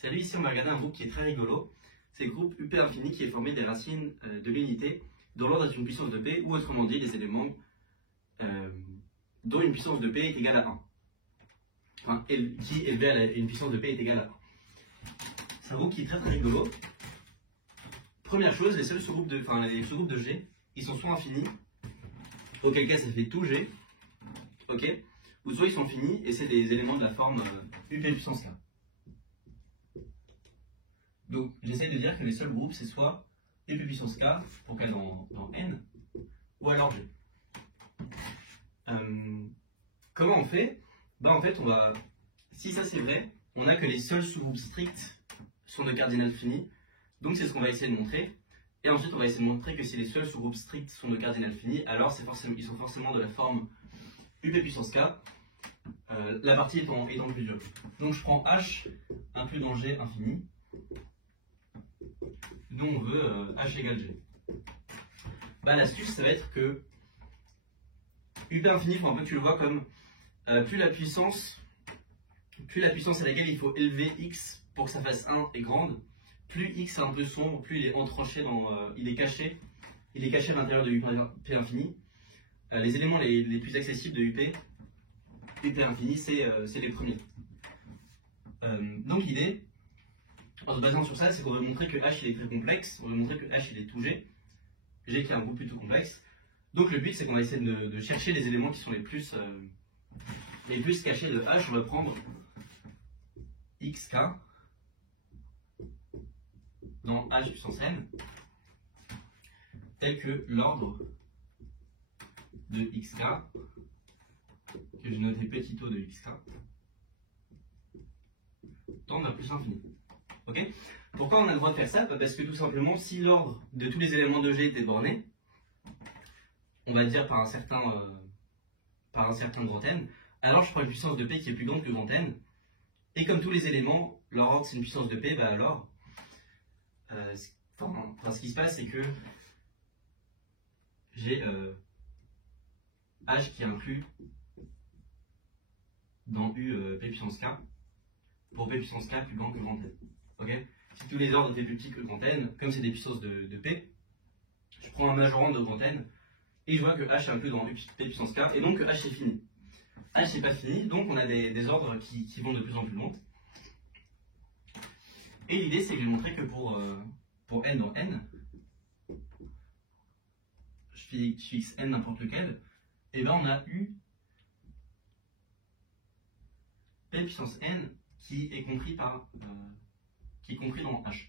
Salut, ici on va regarder un groupe qui est très rigolo. C'est le groupe UP infini qui est formé des racines de l'unité dont l'ordre est une puissance de P, ou autrement dit des éléments dont une puissance de P est égale à 1. Enfin, qui élevé à une puissance de P est égale à 1. C'est un groupe qui est très rigolo. Première chose, les sous-groupes de G, ils sont soit infinis, auquel cas ça fait tout G, ok, ou soit ils sont finis et c'est des éléments de la forme UP puissance K. Donc j'essaie de dire que les seuls groupes c'est soit UP puissance K pour K dans N, ou alors G. Comment on fait? En fait, si ça c'est vrai, on a que les seuls sous-groupes stricts sont de cardinal fini. Donc c'est ce qu'on va essayer de montrer. Et ensuite on va essayer de montrer que si les seuls sous-groupes stricts sont de cardinal fini, alors ils sont forcément de la forme UP puissance K, la partie étant plus dure. Donc je prends H inclus dans G infini, dont on veut H égale G. L'astuce ça va être que UP infini, il faut un peu que tu le vois comme plus la puissance à laquelle il faut élever X pour que ça fasse 1 est grande, plus X est un peu sombre, plus il est entranché il est caché à l'intérieur de UP infini. Les éléments les plus accessibles de UP infini, c'est les premiers. Donc l'idée, en se basant sur ça, c'est qu'on veut montrer que H il est très complexe, on veut montrer que H il est tout G qui est un groupe plutôt complexe. Donc le but c'est qu'on va essayer de chercher les éléments qui sont les plus cachés de H. On va prendre XK dans H puissance N, tel que l'ordre de XK, que j'ai noté petit o de XK, tend vers plus l'infini. Ok? Pourquoi on a le droit de faire ça? Parce que tout simplement, si l'ordre de tous les éléments de G était borné, on va dire par un certain grand N, alors je prends une puissance de P qui est plus grande que grand N, et comme tous les éléments, leur ordre c'est une puissance de P, alors ce qui se passe c'est que j'ai H qui est inclus dans P puissance K, pour P puissance K plus grand que grand N. Okay, si tous les ordres étaient plus petits que grand N, comme c'est des puissances de P, je prends un majorant de grand N, et je vois que H est inclus dans P puissance K, et donc que H est fini. H n'est pas fini, donc on a des ordres qui vont de plus en plus loin. Et l'idée c'est que je vais montrer que pour N dans N, je fixe N n'importe lequel, et on a eu P puissance N qui est compris dans H.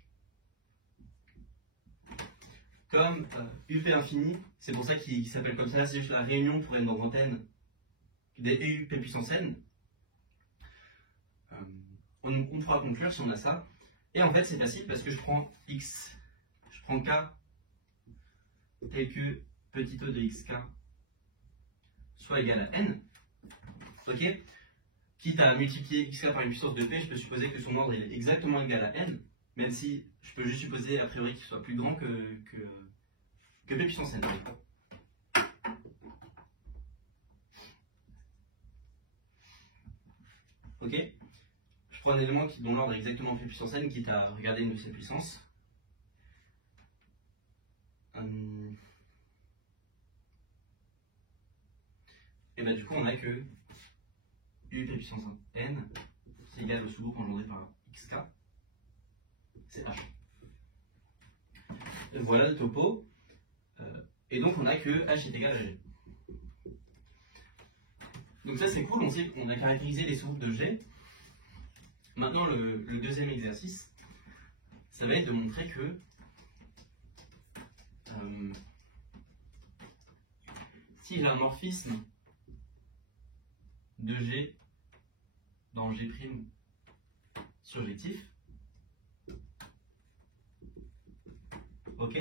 Comme UP infini, c'est pour ça qu'il s'appelle comme ça, c'est juste la réunion pour N dans grand N des UP puissance N. On pourra conclure si on a ça. Et en fait c'est facile parce que je prends K tel que petit o de XK soit égal à N. Ok? Quitte à multiplier XK par une puissance de P, je peux supposer que son ordre est exactement égal à N, même si je peux juste supposer a priori qu'il soit plus grand que P puissance N. Ok? Je prends un élément dont l'ordre est exactement P puissance N, quitte à regarder une de ses puissances. Et du coup on a que UP puissance N qui est égal au sous-groupe engendré par XK, c'est H. Et voilà le topo. Et donc on a que H est égal à G. Donc ça c'est cool, on a caractérisé les sous-groupes de G. Maintenant le deuxième exercice, ça va être de montrer que si j'ai un morphisme de G dans G' surjectif, ok,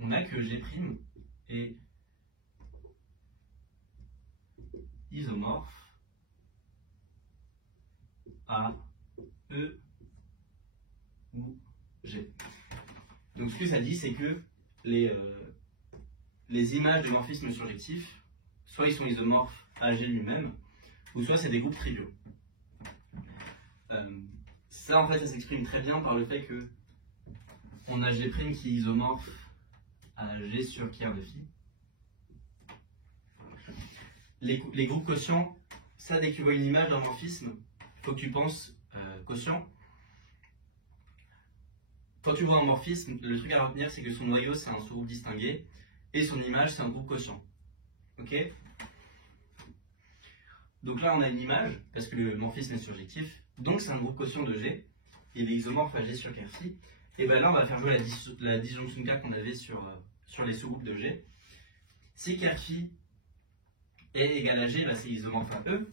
on a que G' est isomorphe à E ou G. Donc ce que ça dit, c'est que les images de morphisme surjectif, soit ils sont isomorphes à G lui-même, ou soit c'est des groupes triviaux. Ça, en fait, ça s'exprime très bien par le fait que on a G' qui est isomorphe à G sur Ker de phi. Les groupes quotients, ça, dès que tu vois une image d'un morphisme, il faut que tu penses quotient. Quand tu vois un morphisme, le truc à retenir, c'est que son noyau, c'est un sous-groupe distingué, et son image, c'est un groupe quotient. Ok? Donc là, on a une image, parce que le morphisme est surjectif, donc c'est un groupe quotient de G, il est isomorphe à G sur Ker phi. Et bien là, on va faire jouer la disjonction K qu'on avait sur les sous-groupes de G. Si Ker phi est égal à G, bah c'est isomorphe à E.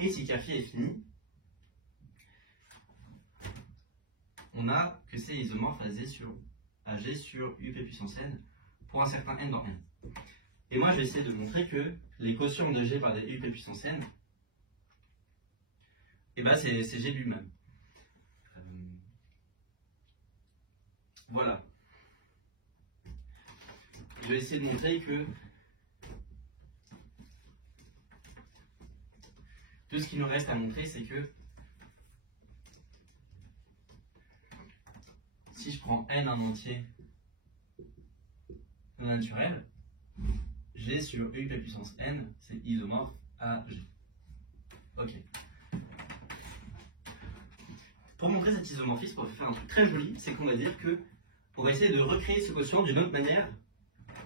Et si Ker phi est fini, on a que c'est isomorphe à G sur UP puissance n pour un certain n dans n. Et moi, je vais essayer de montrer que les quotients de G par des UP puissance n, et ben c'est G lui-même. Voilà. Je vais essayer de montrer que tout ce qu'il nous reste à montrer, c'est que si je prends n en entier non naturel, G sur UP puissance n, c'est isomorphe à G. Ok. Pour montrer cet isomorphisme, on va faire un truc très joli, c'est qu'on va dire que on va essayer de recréer ce quotient d'une autre manière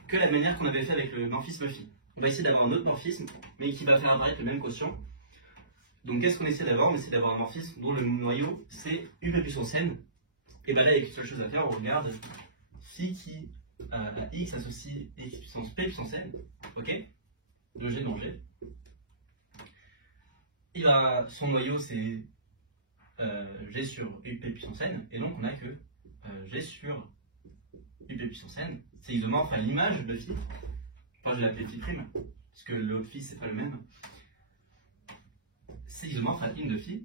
que la manière qu'on avait fait avec le morphisme phi. On va essayer d'avoir un autre morphisme, mais qui va faire apparaître le même quotient. Donc qu'est-ce qu'on essaie d'avoir? On essaie d'avoir un morphisme dont le noyau c'est UP puissance n. Et bien là, il y a une seule chose à faire, on regarde phi qui à x associe x puissance p puissance n, ok, de G dans G. Son noyau c'est G sur UP puissance n, et donc on a que G sur UP puissance n, c'est isomorphe à l'image de phi, enfin je vais l'appeler phi prime, parce que l'autre phi c'est pas le même, c'est isomorphe à in de phi,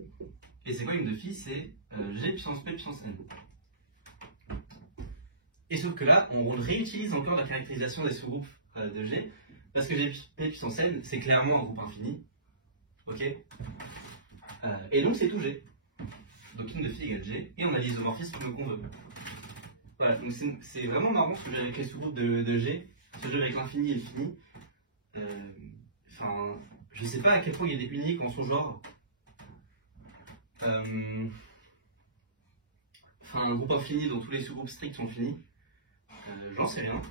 et c'est quoi in de phi? C'est G puissance p puissance n. Et sauf que là, on réutilise encore la caractérisation des sous-groupes de G, parce que G p puissance n, c'est clairement un groupe infini, ok, et donc c'est tout G. Donc in de phi égale G, et on a l'isomorphisme qu'on veut. Voilà, donc c'est vraiment marrant ce jeu avec les sous-groupes de G, ce jeu avec l'infini et le fini. Enfin, je sais pas à quel point il y a des uniques en son genre. Enfin, un groupe infini dont tous les sous-groupes stricts sont finis. J'en sais rien.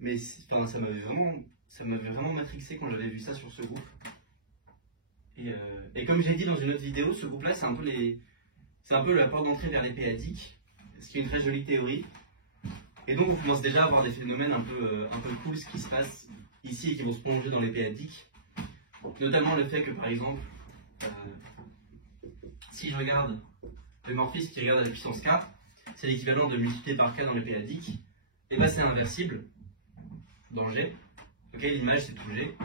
Mais enfin, ça m'avait vraiment matrixé quand j'avais vu ça sur ce groupe. Et comme j'ai dit dans une autre vidéo, ce groupe-là, c'est un peu la porte d'entrée vers les p-adiques, ce qui est une très jolie théorie. Et donc on commence déjà à avoir des phénomènes un peu cool, ce qui se passe ici et qui vont se prolonger dans les p-adiques. Notamment le fait que par exemple, si je regarde le morphisme qui regarde à la puissance k, c'est l'équivalent de multiplier par k dans les p-adiques, et bien c'est inversible dans G. Ok, l'image c'est tout G.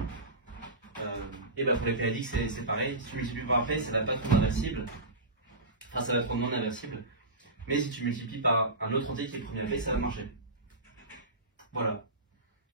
Et bien pour les p-adiques c'est pareil, si tu multiplies par p, ça va pas trop inversible. Enfin, ça va prendre moins inversible. Mais si tu multiplies par un autre entier qui est le premier p, ça va marcher. Voilà.